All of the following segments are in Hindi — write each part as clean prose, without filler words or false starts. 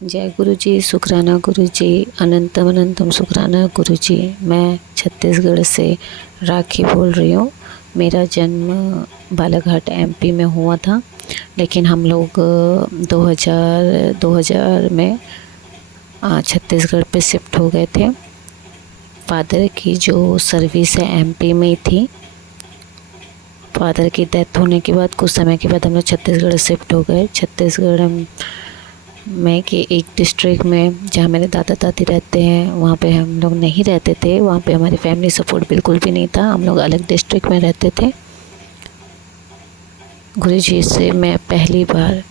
जय गुरु जी, शुक्राना गुरु जी, अनंतम अनंतम शुक्राना गुरु जी। मैं छत्तीसगढ़ से राखी बोल रही हूँ। मेरा जन्म बालाघाट एमपी में हुआ था, लेकिन हम लोग 2000 में छत्तीसगढ़ पे शिफ्ट हो गए थे। फादर की जो सर्विस है एमपी में ही थी। फादर की डेथ होने के बाद कुछ समय के बाद हम लोग छत्तीसगढ़ शिफ्ट हो गए। छत्तीसगढ़ में कि एक डिस्ट्रिक्ट में जहाँ मेरे दादा दादी रहते हैं, वहाँ पे हम लोग नहीं रहते थे। वहाँ पे हमारी फैमिली सपोर्ट बिल्कुल भी नहीं था। हम लोग अलग डिस्ट्रिक्ट में रहते थे। गुरुजी से मैं पहली बार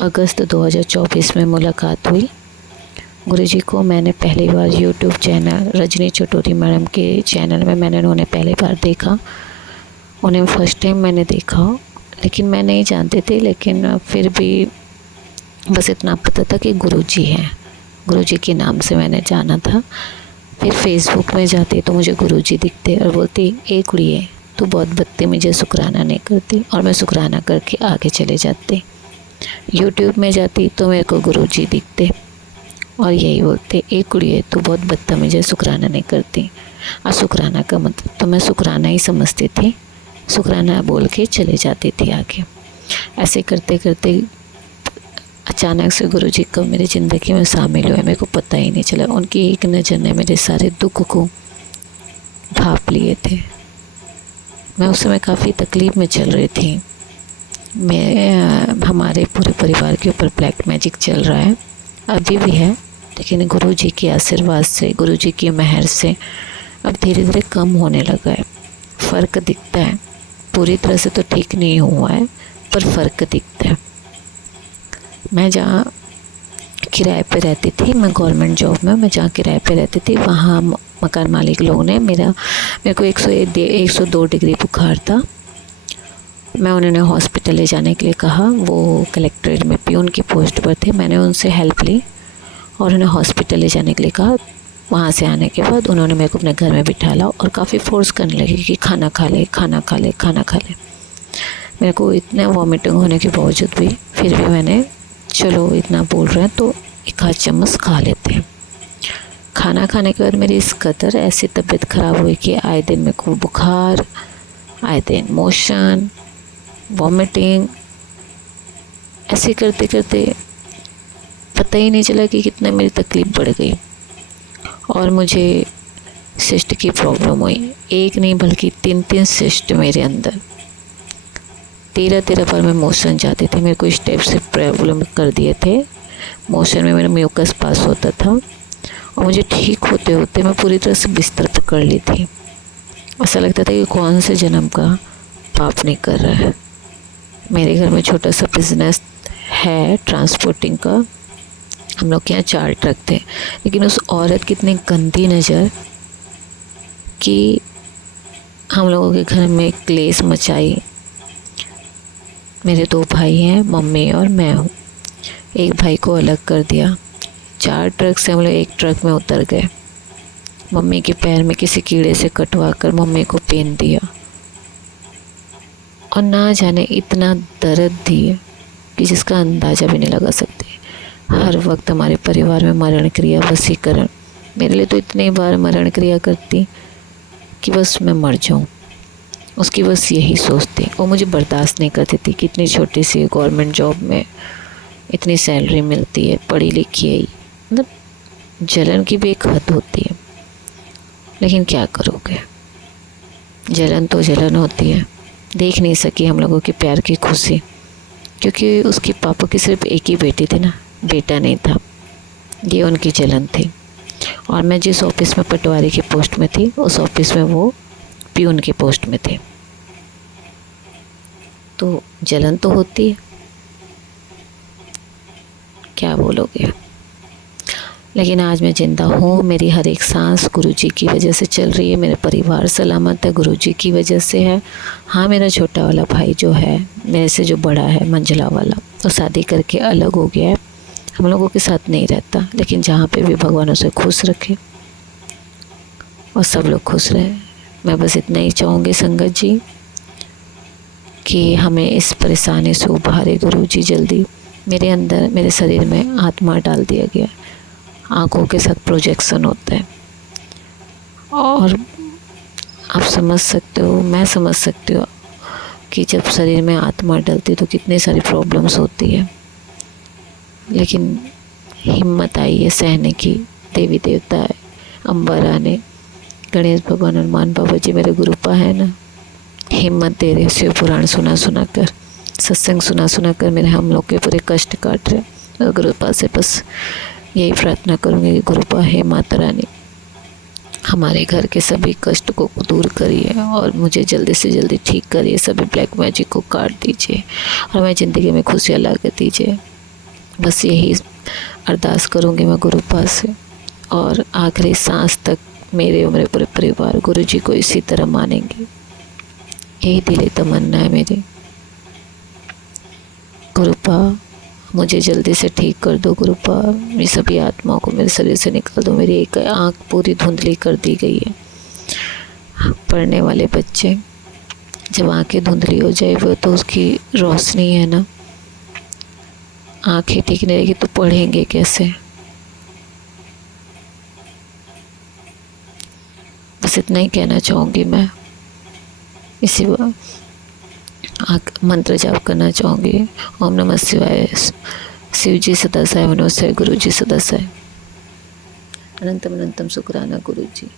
अगस्त 2024 में मुलाकात हुई। गुरुजी को मैंने पहली बार यूट्यूब चैनल रजनी चटोरी मैडम के चैनल में मैंने उन्हें पहली बार देखा। उन्हें फर्स्ट टाइम मैंने देखा, लेकिन मैं नहीं जानती थी। लेकिन फिर भी बस इतना पता था कि गुरुजी हैं। गुरुजी के नाम से मैंने जाना था। फिर फेसबुक में जाती तो मुझे गुरुजी दिखते और बोलती, ए कुड़िए तू बहुत बदतमीजी शुक्राना नहीं करती, और मैं शुक्राना करके आगे चले जाते। यूट्यूब में जाती तो मेरे को गुरुजी दिखते और यही बोलते, ए कुड़िए तू बहुत बदतमीजी शुक्राना नहीं करती। और शुक्राना का मतलब तो मैं शुक्राना ही समझती थी। शुक्राना बोल के चले जाती थी आगे। ऐसे करते करते अचानक से गुरुजी कब मेरी ज़िंदगी में शामिल हुए मेरे को पता ही नहीं चला। उनकी एक नज़र ने मेरे सारे दुख को भाप लिए थे। मैं उस समय काफ़ी तकलीफ़ में चल रही थी। हमारे पूरे परिवार के ऊपर ब्लैक मैजिक चल रहा है, अभी भी है, लेकिन गुरुजी के आशीर्वाद से, गुरुजी की मेहर से अब धीरे धीरे कम होने लगा है। फ़र्क दिखता है। पूरी तरह से तो ठीक नहीं हुआ है, पर फ़र्क दिखता है। मैं जहाँ किराए पे रहती थी, मैं गवर्नमेंट जॉब में, मैं जहाँ किराए पे रहती थी वहाँ मकान मालिक लोगों ने मेरे को 102 डिग्री बुखार था। मैं उन्होंने हॉस्पिटल ले जाने के लिए कहा। वो कलेक्ट्रेट में पियून की पोस्ट पर थे। मैंने उनसे हेल्प ली और उन्हें हॉस्पिटल ले जाने के लिए कहा। वहाँ से आने के बाद उन्होंने मेरे को अपने घर में बिठा ला और काफ़ी फोर्स करने लगी कि खाना खा ले, खाना खा ले, खाना खा ले। मेरे को इतना वॉमिटिंग होने के बावजूद भी फिर भी मैंने, चलो इतना बोल रहे हैं तो एक आध चम्मच खा लेते हैं। खाना खाने के बाद मेरी इस कदर ऐसी तबीयत ख़राब हुई कि आए दिन मेरे को बुखार, आए दिन मोशन, वॉमिटिंग, ऐसे करते करते पता ही नहीं चला कि कितना मेरी तकलीफ़ बढ़ गई। और मुझे सिस्ट की प्रॉब्लम हुई। एक नहीं बल्कि 3 सिस्ट मेरे अंदर। 13 बार मैं मोशन जाती थी। मेरे को स्टेप से प्रॉब्लम कर दिए थे। मोशन में मेरा म्यूकस पास होता था और मुझे ठीक होते होते मैं पूरी तरह से बिस्तर पकड़ ली थी। ऐसा लगता था कि कौन से जन्म का पाप नहीं कर रहा है। मेरे घर में छोटा सा बिजनेस है ट्रांसपोर्टिंग का। हम लोग के यहाँ 4 ट्रक थे, लेकिन उस औरत की इतनी गंदी नज़र कि हम लोगों के घर में क्लेश मचाई। मेरे 2 भाई हैं, मम्मी और मैं हूँ। एक भाई को अलग कर दिया। 4 ट्रक से हम लोग एक ट्रक में उतर गए। मम्मी के पैर में किसी कीड़े से कटवा कर मम्मी को पेन दिया और ना जाने इतना दर्द दिए कि जिसका अंदाज़ा भी नहीं लगा सकते। हर वक्त हमारे परिवार में मरण क्रिया, वशीकरण। मेरे लिए तो इतनी बार मरण क्रिया करती कि बस मैं मर जाऊँ, उसकी बस यही सोचती। और मुझे बर्दाश्त नहीं करती थी कि इतनी छोटी सी गवर्नमेंट जॉब में इतनी सैलरी मिलती है, पढ़ी लिखी है, मतलब जलन की भी एक हद होती है। लेकिन क्या करोगे, जलन तो जलन होती है। देख नहीं सकी हम लोगों के प्यार की खुशी, क्योंकि उसके पापा की सिर्फ एक ही बेटी थी ना, बेटा नहीं था। ये उनकी जलन थी। और मैं जिस ऑफिस में पटवारी की पोस्ट में थी, उस ऑफिस में वो पियून की पोस्ट में थे। तो जलन तो होती है, क्या बोलोगे। लेकिन आज मैं ज़िंदा हूँ। मेरी हर एक सांस गुरुजी की वजह से चल रही है। मेरा परिवार सलामत है, गुरुजी की वजह से है। हाँ, मेरा छोटा वाला भाई जो है, मेरे से जो बड़ा है, मंझला वाला, तो शादी करके अलग हो गया है। हम लोगों के साथ नहीं रहता, लेकिन जहाँ पे भी भगवान उसे खुश रखे और सब लोग खुश रहे। मैं बस इतना ही चाहूँगी संगत जी कि हमें इस परेशानी से उभारे गुरुजी जल्दी। मेरे अंदर, मेरे शरीर में आत्मा डाल दिया गया। आँखों के साथ प्रोजेक्शन होता है और आप समझ सकते हो, मैं समझ सकती हूँ कि जब शरीर में आत्मा डलती है तो कितनी सारी प्रॉब्लम्स होती है, लेकिन हिम्मत आई है सहने की। देवी देवता है, अम्बा ने, गणेश भगवान, हनुमान बाबा जी मेरे गुरुपा है ना, हिम्मत दे रहे। शिव पुराण सुना सुना कर, सत्संग सुना सुना कर मेरे हम लोग के पूरे कष्ट काट रहे। और गुरुपा से बस यही प्रार्थना करूँगी कि गुरुपा है माता रानी, हमारे घर के सभी कष्ट को दूर करिए और मुझे जल्दी से जल्दी ठीक करिए, सभी ब्लैक मैजिक को काट दीजिए और मैं ज़िंदगी में खुशियाँ ला कर दीजिए। बस यही अरदास करूँगी मैं गुरुपा से, और आखिरी सांस तक मेरे और मेरे पूरे परिवार गुरु जी को इसी तरह मानेंगे। यही दिली तमन्ना है मेरी। गुरुपा मुझे जल्दी से ठीक कर दो। गुरुपा मेरी सभी आत्माओं को मेरे शरीर से निकाल दो। मेरी एक आँख पूरी धुंधली कर दी गई है। पढ़ने वाले बच्चे, जब आंखें धुंधली हो जाए वो तो उसकी रोशनी है ना, आंखें ठीक नहीं रहेगी तो पढ़ेंगे कैसे। बस इतना ही कहना चाहूँगी मैं। इसी मंत्र जाप करना चाहूँगी। ओम नमः शिवाय। शिव जी सदा सहाय, मनोज गुरु जी सदा सहाय। अनंतम अनंतम शुक्राना गुरु जी।